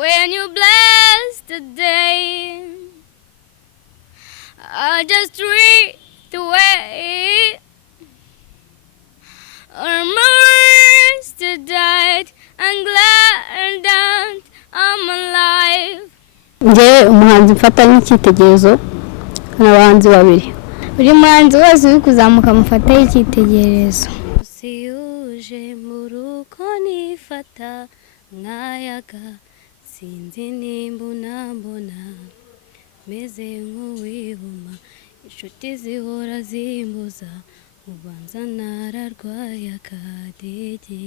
When you bless the day, I just read the way our memories that died and glad that I'm alive. nge umuhanzi mfata nk'icyitegererezo n'abahanzi babiri buri muhanzi wese uri kuzamuka mufataho icyitegererezo Usiyuje mu rugo nifata nkayaga sinzi nimba unambona meze nk'uwihuma inshuti zihora zimbuza ubanza nararwaye akadege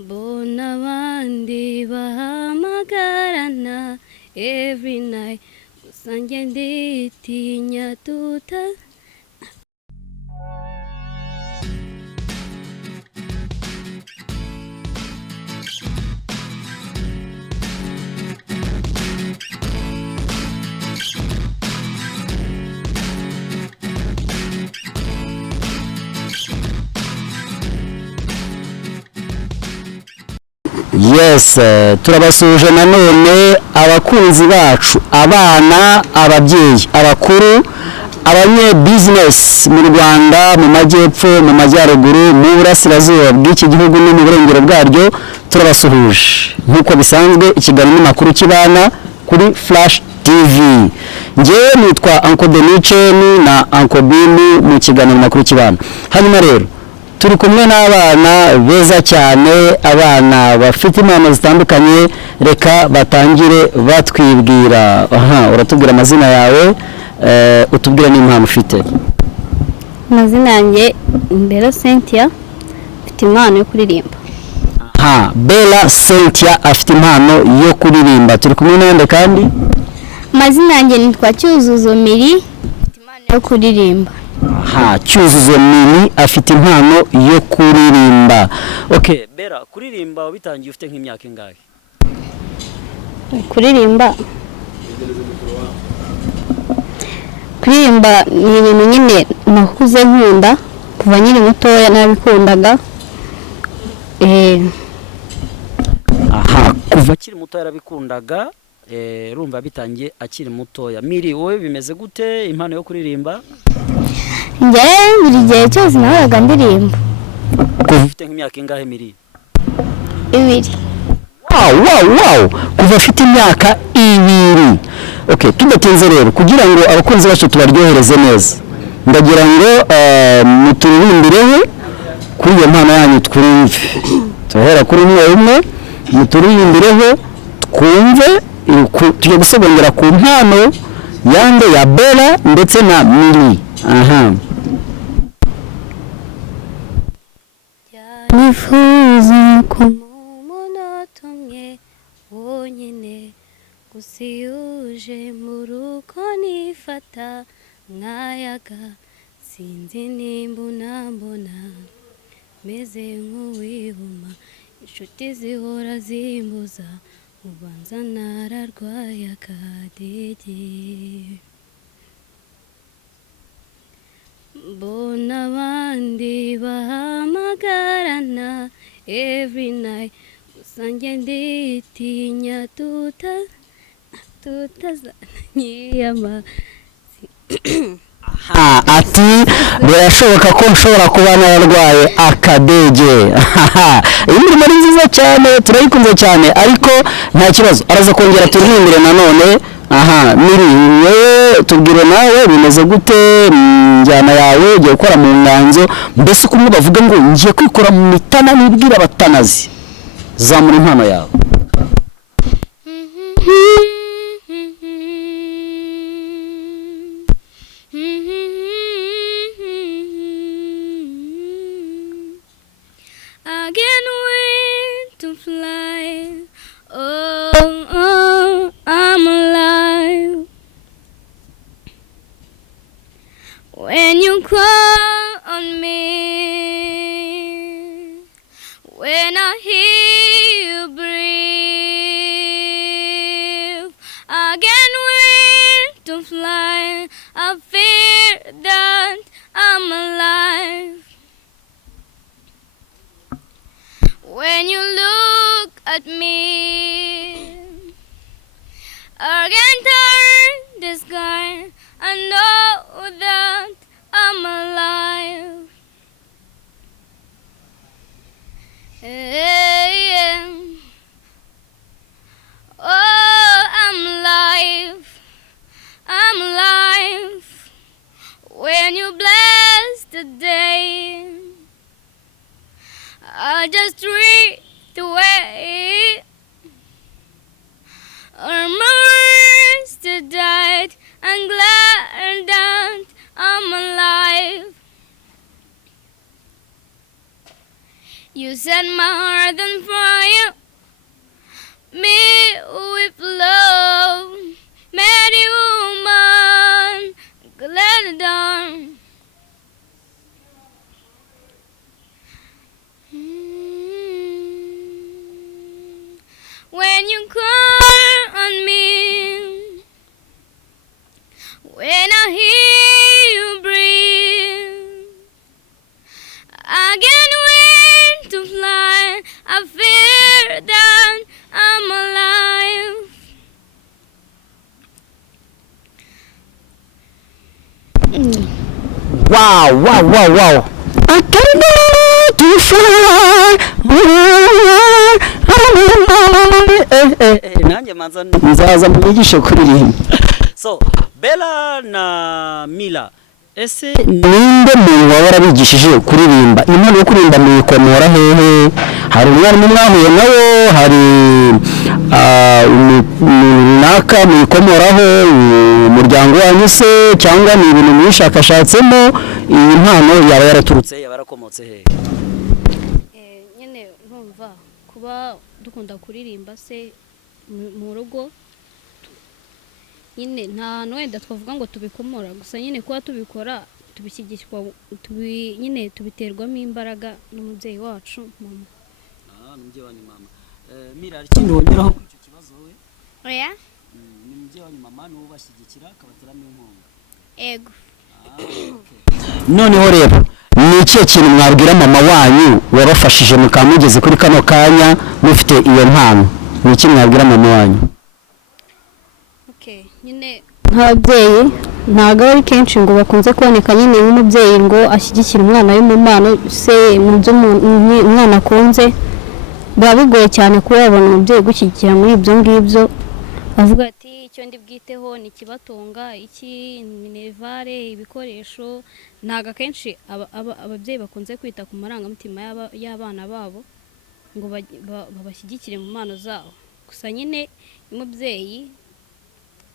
mbona abandi bahamagarana every night gusa njye nditinya Yes, turabasuje nanone abakunzi bacu, abana, ababyeyi, abakuru, abanye business mu Rwanda, mu majyepfo, mu majyaruguru, mu burasirazuba bw'iki gihugu no mu burengero bwaryo, turabasuhuje. Nkuko bisanzwe ikiganiro makuru kibana kuri Flash TV. Ngewe nitwa Uncle Denichen na Uncle Bini mu kiganiro makuru kibana. Hanyuma rero turi kumwe n'abana beza cyane, abana bafite impano zitandukanye. Reka batangire batwibwira. Uratubwira amazina yawe, utubwira n'impano ufite. amazina yanjye Bella Cynthia mfite impano yo kuririmba. Bella Cynthia afite impano yo kuririmba. Turi kumwe n'abandi kandi amazina yanjye nitwa Cyuzuzo Miri mfite impano yo kuririmba. Cyuzuzo Miri afite impano yo kuririmba. Okay, Bella, kuririmba wabitangiye ufite nk'imyaka ingahe? Kuririmba ni ibintu nyine nakuze nkunda kuva nyiri mutoya nabikundaga. Kuva akiri muto yarabikundaga. Urumva bitangiye akiri mutoya. Miri, wowe bimeze gute impano yo kuririmba? Njye buri gihe cyose nahoraga ndirimba. Kuva ufite nk'imyaka ingahe Miri? 2. Wow! Kuva afite imyaka 2. Okay, tudatinze rero kugira ngo abakunzi bacu tubaryohereze neza, ndagira ngo muturimbireho kuri iyo mpano yanyu twumve. Tuhera kuri umwe muturimbireho twumve, tujye gusogongera ku mpano yande ya Bella ndetse na Miri. nifuza kumumunota umwe wonyine usiyuje mu rugo nifata nkayaga sinzi nimba unambona meze nk'uwihuma inshuti zihora zimbuza ubanza nararwaye akadege mbona abandi bahamagarana every night gusa njye nditinya tutazanyiyama. Ati birashoboka ko nshobora kuba nararwaye akadege. Iyi mirimo ari nziza cyane, turayikunze cyane, ariko nta kibazo araza kongera turirimbire nanone. Miri, wewe tubwire nawe bimeze gute njyana yawe ugiye gukora mu nganzo, mbese kumwe bavuga ngo ngiye kwikora mu mitana nibwira batanazi, zamura impano yawe. I can't wait to fly. Oh, I'm alive. When you call on me, when I hear you breathe, I can't wait to fly. I feel that I'm alive. When you look at me, set my heart on fire. Me with love, many woman, let it down. When you call on me, when I hear you breathe, I get wind to fly. I feel that I'm alive. Wow. I can go too far. Nanjye manza nzaza mwigishe kuririmba. So Bella na Mila, ese ninde muntu waba warabigishije kuririmba? Impano yo kuririmba muyikomora hehe? Hari umwarimu mwahuye nawo, hari runaka muyikomoraho, umuryango wanyu se, cyangwa ni ibintu mwishakashatsemo? Iyi mpano yaba yaraturutse, yaba yarakomotse hehe? Nyine urumva kuba dukunda kuririmba se mu rugo, nyine nta hantu wenda twavuga ngo tubikomora, gusa nyine kuba tubikora tubishyigikwa, nyine tubiterwamo imbaraga n'umubyeyi wacu mama. N'umubyeyi wanyu mama. Mira, hari ikindi wongeraho kuri icyo kibazo we? Oya? Ni umubyeyi wanyu mama n'uwo bashyigikira akabateramo inkunga. Ego. Noneho rero ni ikihe kintu mwabwira mama wanyu wabafashije mukamugeze kuri kano kanya mufite iyo mpano? Ni iki mwabwira mama wanyu? Nyine nk'ababyeyi ntabwo ari kenshi ngo bakunze kuboneka nyine nk'umubyeyi ngo ashyigikire umwana we mu mpano se mu byo umwana akunze, biba bigoye cyane kuba yabona umubyeyi gushyigikira muri ibyo ngibyo, avuga ati icyo ndi bwiteho ni ikibatunga, iki minerivare, ibikoresho. Ntabwo akenshi ababyeyi bakunze kwita ku marangamutima y'abana babo ngo babashyigikire mu mpano zabo. Gusa nyine umubyeyi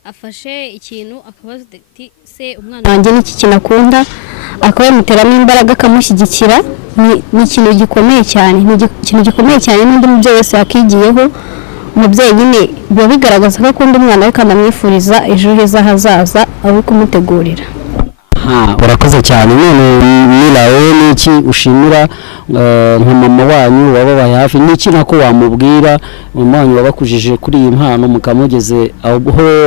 afashe ikintu akabaza ati se umwana wanjye n'iki kintu akunda, akaba yamuteramo imbaraga akamushyigikira, ni ikintu gikomeye cyane, ni ikintu gikomeye cyane n'undi mubyeyi wese yakigiyeho. Umubyeyi nyine biba bigaragaza ko akunda umwana we akanamwifuriza ejo heza hazaza ari kumutegurira. Urakoze cyane. None Mila, wowe n'iki ushimira nka mama wanyu wababaye hafi? N'iki nako wamubwira mama wanyu wabakujije kuri iyi mpano mukamugeze aho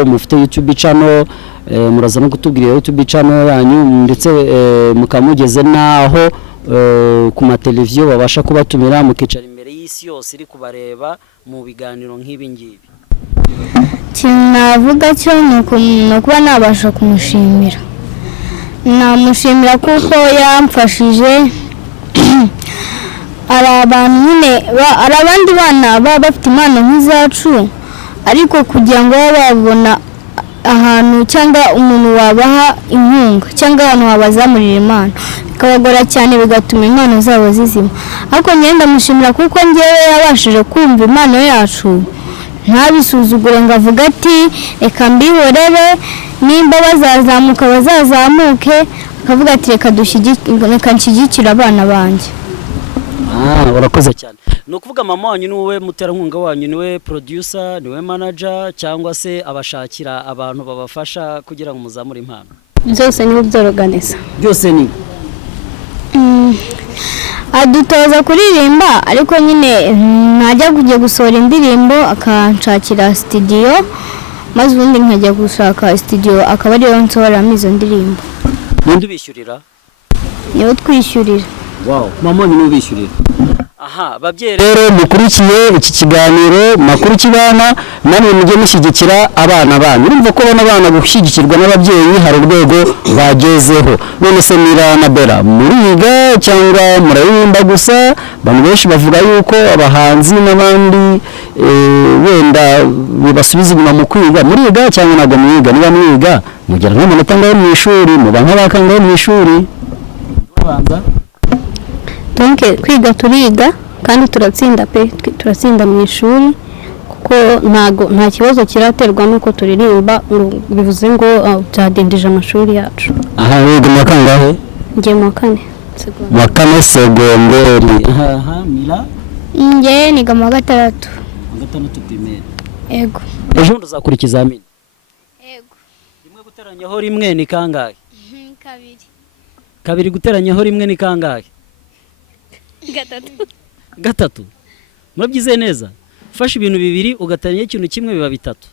mufite YouTube channel, muraza no kutubwira YouTube channel yanyu, ndetse mukamugeze naho ku mateleviziyo babasha kubatumira mukicara imbere y'isi yose iri kubareba mu biganiro nk'ibi ngibi? Navuga cyo ni kuba nabasha kumushimira, namushimira kuko yamfashije. Ari abantu nyine, ari abandi bana baba bafite impano nk'izacu, ariko kugira ngo babe babona ahantu cyangwa umuntu wabaha inkunga cyangwa abantu babazamurira impano bikabagora cyane, bigatuma impano zabo zizima. Ariko njye ndamushimira kuko njyewe yabashije kumva impano yacu, ntabisuzugure ngo avuga ati reka mbihorere, nimba bazazamuka bazazamuke, akavuga ati reka nshyigikire abana banjye. Urakoze cyane. Ni ukuvuga mama wanyu niwe muterankunga wanyu, niwe producer, niwe manager, cyangwa se abashakira abantu babafasha kugira ngo muzamure impano? Byose niwe byoroganiza. Byose ni adutoza kuririmba, ariko nyine najya kujya gusohora indirimbo akanshakira studio, maze ubundi nkajya gushaka studio akaba ariyo nsohoramo izo ndirimbo. Ninde ubishyurira? Niwe twishyurira. Wow, mama wanyu niwe ubishyurira. Aha, babyeyi rero mukurikiye iki kiganiro makuru kibana, namwe mujye mushyigikira abana banyu. Urumva ko bana bana gushyigikirwa n'ababyeyi hari urwego bagezeho. None se Mira na Bella, muriga cyangwa muraririmba gusa? Abantu benshi bavuga yuko abahanzi n'abandi wenda bibasubiza inyuma mu kwiga. Muriga cyangwa ntabwo mwiga? Niba mwiga mugera n'amanota ngaho mu ishuri, muba nk'abakangaho mu ishuri? Tonke kwiga turiga kandi turatsinda pe, turatsinda mu ishuri, kuko nta kibazo kiraterwa nuko turirimba bivuze ngo byadindije amashuri yacu. Aha, wiga mu kangahe? Ngiye mu kane. segonderi. mu wa kane segonderi. Mira njye niga mu wa gatandatu. mu gatandatu primaire. Yego. Ejo uzakora ikizamini. Yego. Rimwe guteranyaho rimwe ni kangahe? Kabiri. Kabiri guteranyaho rimwe ni kangahe? Gatatu. Murabyizeye neza? Ufashe ibintu bibiri ugateranya ikintu kimwe biba bitatu.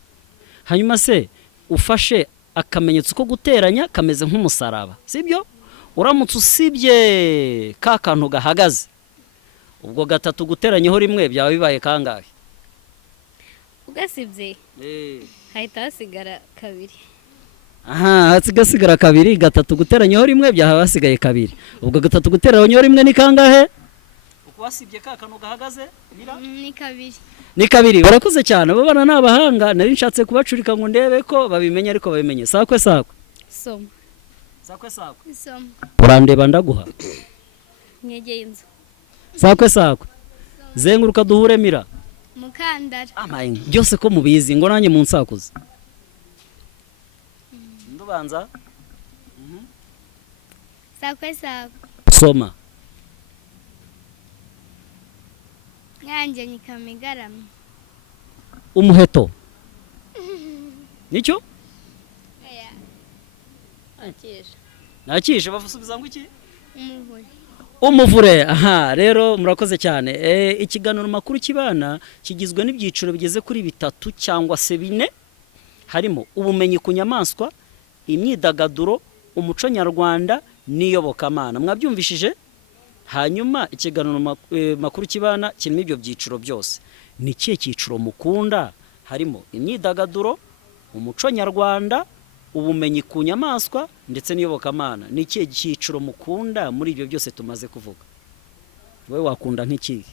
Hanyuma se ufashe akamenyetso ko guteranya kameze nk'umusaraba, sibyo? Uramutse usibye ka kantu gahagaze, ubwo gatatu guteranyaho rimwe byaba bibaye kangahe? Ugasibye hahita hasigara kabiri. Hasigasigara kabiri. Gatatu guteranyaho rimwe byaba hasigaye kabiri. Ubwo gatatu guteranyaho rimwe ni kangahe? Uko wasibye ka kantu gahagaze ni kabiri. Ni kabiri. Barakoze cyane, abo bana n'abahanga. Nari nshatse kubacurika ngo ndebe ko babimenye, ariko babimenye. Sakwe. Soma. Sakwe. Soma. Urandeba ndaguha. Nyegeye inzu. Sakwe. Zenguruka duhure Mira. Mukandara. Amaye byose ko mubizi ngo nanjye munsakuza. Ndubanza. Sakwe. Soma. Nyange nyikamigarama. Umuheto. Nicyo? Nakishe bafusubiza ngo iki? Umuvure. Rero murakoze cyane. Ikiganiro makuru kibana kigizwe n'ibyiciro bigeze kuri bitatu cyangwa se bine. Harimo ubumenyi ku nyamaswa, imyidagaduro, umuco nyarwanda n'iyobokamana. Mwabyumvishije? Hanyuma ikiganiro makuru kibana kirimo ibyo byiciro byose. Ni kiye cyiciro mukunda? Harimo imyidagaduro, umuco nyarwanda, ubumenyi ku nyamaswa ndetse n'iyobokamana. Ni kiye cyiciro mukunda muri ibyo byose tumaze kuvuga? Wowe wakunda nk'iki?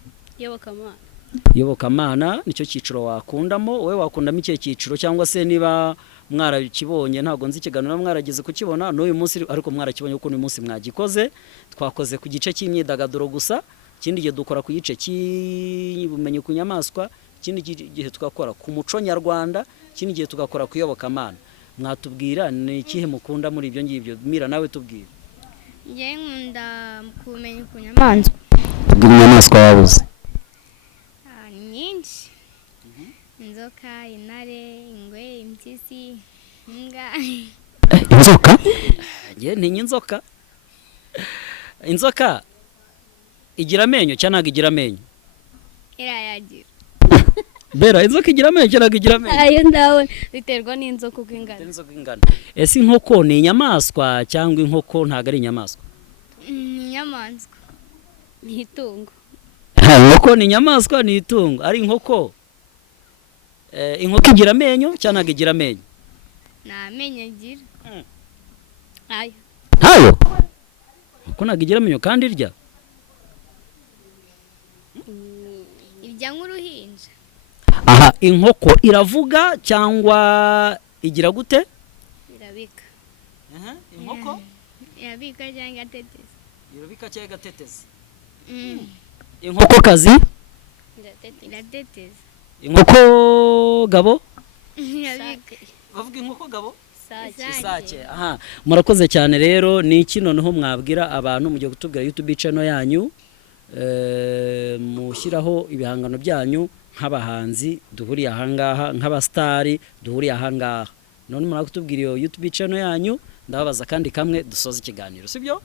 Iyobokamana nicyo cyiciro wakundamo. Wowe wakundamo ikihe cyiciro? Cyangwa se niba mwarakibonye, ntabwo nzi ikiganiro mwarageze kukibona n'uyu munsi, ariko mwarakibonye kuko uyu munsi mwagikoze. Twakoze ku gice cy'imyidagaduro gusa, ikindi gihe dukora ku gice cy'ubumenyi ku nyamaswa, ikindi gihe tugakora ku muco nyarwanda, ikindi gihe tugakora ku iyobokamana. Mwatubwira ni ikihe mukunda muri ibyo ngibyo? Mira nawe tubwire. Njye nkunda kumenye ku nyamaswa. Tubwire inyamaswa wabuze. Nyinshi. Inzoka, intare, ingwe, impyisi, imbwa. Inzoka? Njye ntinya inzoka. Inzoka igira amenyo cyangwa ntabwo igira amenyo? Irayagira. Bera, inzoka igira amenyo cyangwa ntabwo igira amenyo? Ayo ndabona biterwa n'inzoka uko ingana. Ese inkoko ni inyamaswa cyangwa inkoko ntabwo ari inyamaswa? Inyamaswa. Ni itungo. Inkoko ni inyamaswa, ni itungo. Ari inkoko. Inkoko igira amenyo cyangwa ntabwo igira amenyo? Nta amenyo igira. Ayo. Ntayo? Inkoko ntabwo igira amenyo kandi irya? Irya nk'uruhinja. Inkoko iravuga cyangwa igira gute? Irabika. Inkoko? Irabika cyangwa igateteza. Irabika cyangwa igateteza. Inkoko kazi? Irateteza. Inkoko gabo? Irabika. Bavuga inkoko gabo? Isake. Murakoze cyane rero. Ni iki noneho mwabwira abantu mugiye kutubwira YouTube channel yanyu, mushyiraho ibihangano byanyu nk'abahanzi duhuriye ahangaha, nk'abastari duhuriye ahangaha. None mura kutubwira iyo YouTube channel yanyu, ndababaza kandi kamwe dusoza ikiganiro, sibyo?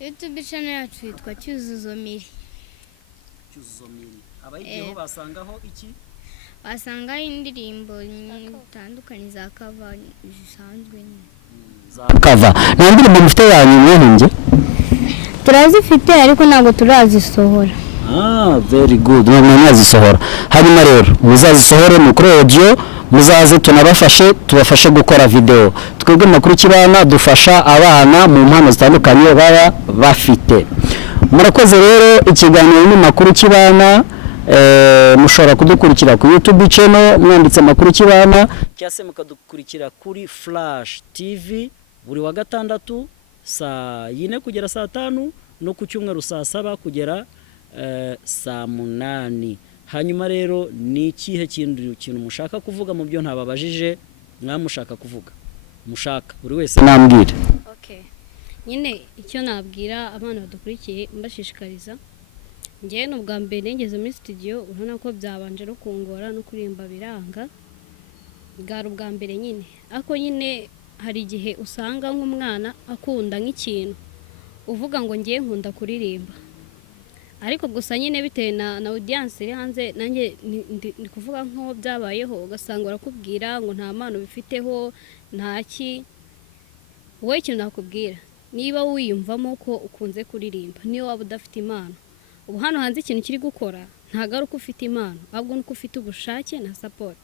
YouTube channel yacu yitwa Cyuzuzo Miri. Abayigiyeho basangaho iki? Basangaho indirimbo zitandukanye za cover zisanzwe. Za cover. Nta ndirimbo mufite yanyu mwihinge? Turazifite ariko ntabwo turazisohora. Very good. Mwazisohora. Hanyuma rero muzazisohore kuri audio, muzaze tubafashe gukora video. Twebwe makuru kibana dufasha abana mu mpano zitandukanye baba bafite. Murakoze rero, ikiganiro ni makuru kibana. Mushobora kudukurikira ku YouTube channel mwanditse makuru kibana, cyase mukadukurikira kuri Flash TV buri wa gatandatu saa 4 kugera saa 5 no ku cyumweru saa 7 kugera saa 8. Hanyuma rero ni ikihe kintu mushaka kuvuga mu byo ntababajije mwamushaka kuvuga? Mushaka buri wese nambwire. Okay. nyine icyo nabwira abana badukurikiye mbashishikariza njyewe ni ubwa mbere ngeze muri studio urabona ko byabanje no kungora no kuririmba biranga bwari ubwa mbere nyine ariko nyine hari igihe usanga nk'umwana akunda nk'ikintu uvuga ngo ngiye nkunda kuririmba ariko gusa nyine bitewe na audience iri hanze nanjye ndi kuvuga nk'aho byabayeho ugasanga barakubwira ngo nta mpano bifiteho ntaki wowe ikintu nakubwira niba wiyumvamo ko ukunze kuririmba niyo waba udafite impano ubu hano hanze ikintu kiri gukora ntabwo ari uko ufite impano ahubwo nuko ufite ubushake na support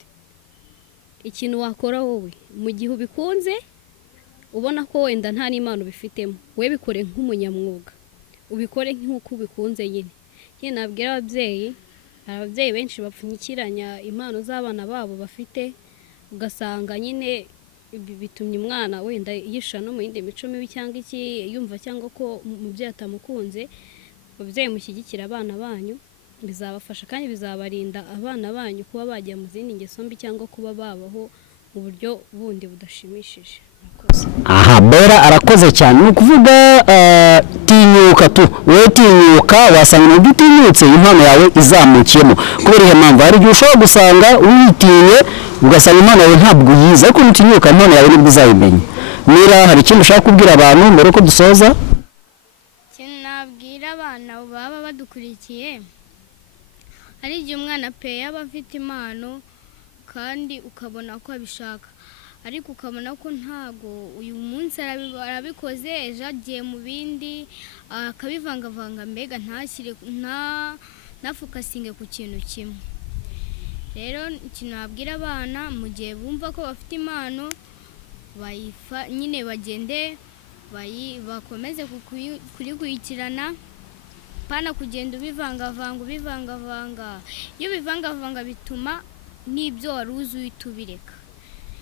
ikintu wakora wowe mu gihe ubikunze ubona ko wenda nta n'impano bifitemo we bikore nk'umunyamwuga ubikore nk'uko ubikunze nyine nabwira ababyeyi benshi bapfunyikiranya impano z'abana babo bafite ugasanga nyine bitumye umwana wenda yisha no mu yindi mico mibi cyangwa iki yumva cyangwa ko umubyeyi atamukunze ababyeyi mushyigikira abana banyu bizabafasha kandi bizabarinda abana banyu kuba bajya mu zindi ngeso mbi cyangwa kuba babaho mu buryo bundi budashimishije. Aha, Bella arakoze cyane. Ni ukuvuga tinyuka tu, wowe tinyuka wasanga ibyo utinyutse impano yawe izamukiyemo. Kubera iyo mpamvu hari igihe ushobora gusanga witinye ugasanga impano yawe ntabwo uyizi, ariko nutinyuka impano yawe nibwo uzayimenya. Mira, hari ikintu ushaka kubwira abantu mbere ko dusoza? Nabwira abana baba badukurikiye, hari igihe umwana pe yaba afite impano kandi ukabona ko abishaka, ariko ukabona ko ntago uyu munsi arabikoze ejo agiye mu bindi akabivangavanga, mbega ntashyire nafokasinge ku kintu kimwe. Rero ikintu nabwira abana mu gihe bumva ko bafite impano nyine bagende bakomeze kurikurikirana, pana kugenda ubivangavanga. Iyo ubivangavanga bituma n'ibyo wari uzi uhita ubireka.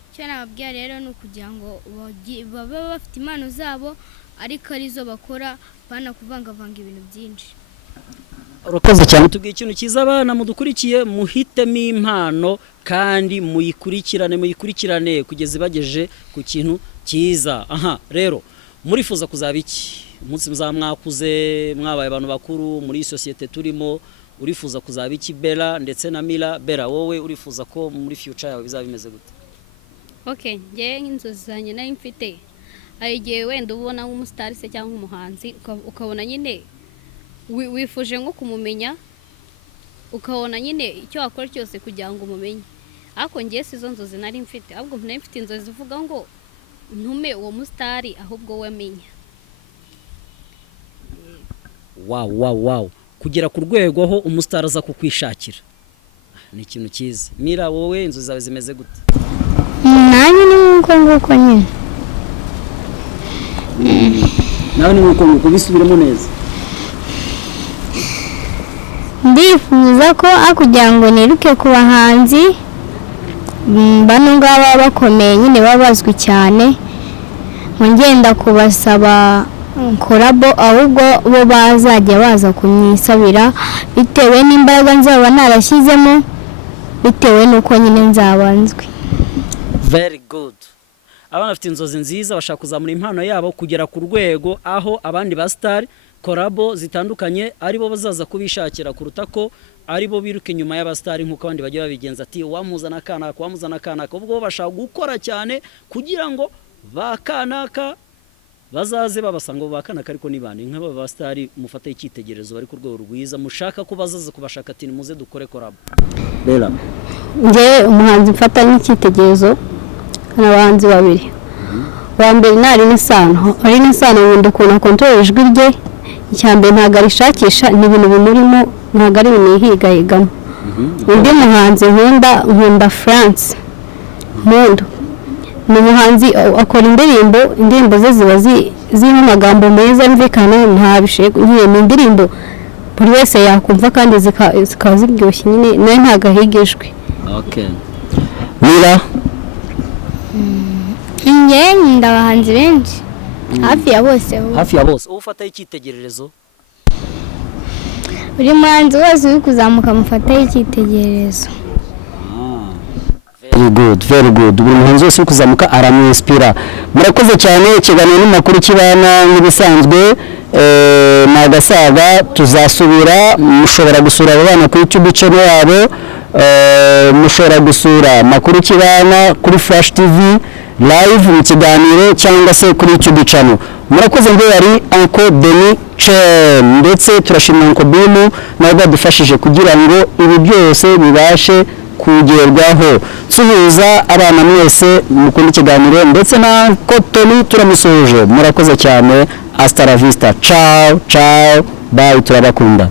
Icyo nababwira rero ni ukugira ngo babe bafite impano zabo ariko arizo bakora, pana kuvangavanga ibintu byinshi. Urakoze cyane. Tubwiye ikintu cyiza abana mudukurikiye, muhitemo impano kandi muyikurikirane kugeza ibageje ku kintu cyiza. Aha, rero murifuza kuzaba iki? Umunsi mwakuze mwabaye abantu bakuru muri societe turimo, urifuza kuzaba iki Bella ndetse na Mira? Bella, wowe urifuza ko muri future yawe bizaba bimeze gute? Okay, ngiye nk'inzozi zanjye nari mfite, hari igihe wenda ubona nk'umustar se cyangwa umuhanzi ukabona nyine wifuje nko kumumenya, ukabona nyine icyo wakora cyose kugira ngo umumenye. Ariko ngiye sizo nzozi nari mfite, ahubwo nari mfite inzozi zivuga ngo ntume uwo mustari ahubwo wamenya. Wow. Kugera ku rwego aho umustar aza kukwishakira ni ikintu cyiza. Mira, wowe inzozi zawe zimeze gute? Nanjye ni nguko nyine. Nawe ni nguko bisubiremo neza. Ndifuza ko kugira ngo niruke ku bahanzi bano ngaba bakomeye nyine babazwi cyane, ngenda kubasaba korabo, ahubwo bo bazajya baza kunyisabira bitewe n'imbaraga nzaba narashyizemo, bitewe nuko nyine nzabanzwe. Very good. Abana bafite inzozi nziza, bashaka kuzamura impano yabo kugera ku rwego aho abandi ba star korabo zitandukanye aribo bazaza kubishakira kuruta ko aribo biruka inyuma y'abastari nk'uko abandi bagiye babigenza, ati wamuzana kanaka. Ubwo bashaka gukora cyane kugira ngo bakanaka bazaze babasanga bakanaka, ariko nibane nk'aba bastari mufate icyitegererezo bari ku rwego rwiza, mushaka ko bazaza kubashaka ati muze dukore korabo. Bella, nge umuhanzi mfata nk'icyitegererezo n'abahanzi babiri. Wa mbere nari n'isano, ari n'isano wundi ukuntu control ijwi rye, icyambere ntago arishakisha ni ibintu bimurimo, ntago ari ibintu yihigayigamo. Undi muhanzi nkunda France Mondo, ni umuhanzi akora indirimbo ze ziba zirimo amagambo meza yumvikana, nta bishego, ni indirimbo buri wese yakumva kandi zikaba ziryoshye nyine, nawe ntago ahigijwe. Okay. Mira, Njye nkunda abahanzi benshi, hafi ya bose. Ufata icyitegererezo? Buri muhanzi wese uri kuzamuka mufataho icyitegererezo. very good buri muhanzi wese uri kuzamuka aramwinspira. Murakoze cyane, ikiganiro n'amakuru kibana nk'ibisanzwe nagasaga tuzasubira. Mushobora gusura abo bana kuri YouTube channel yabo, mushobora gusura makuru kibana kuri Flash TV live mu kiganiro cyangwa se kuri YouTube channel. Murakoze ngo yari Uncle Denis Chen, ndetse turashimira Uncle Bimu nawe badufashije kugira ngo ibi byose bibashe kugerwaho. Suhuza abana mwese mukunda ikiganiro, ndetse na Kotoni turamusoje. Murakoze cyane, hasta la vista, ciao ciao, bye, turabakunda.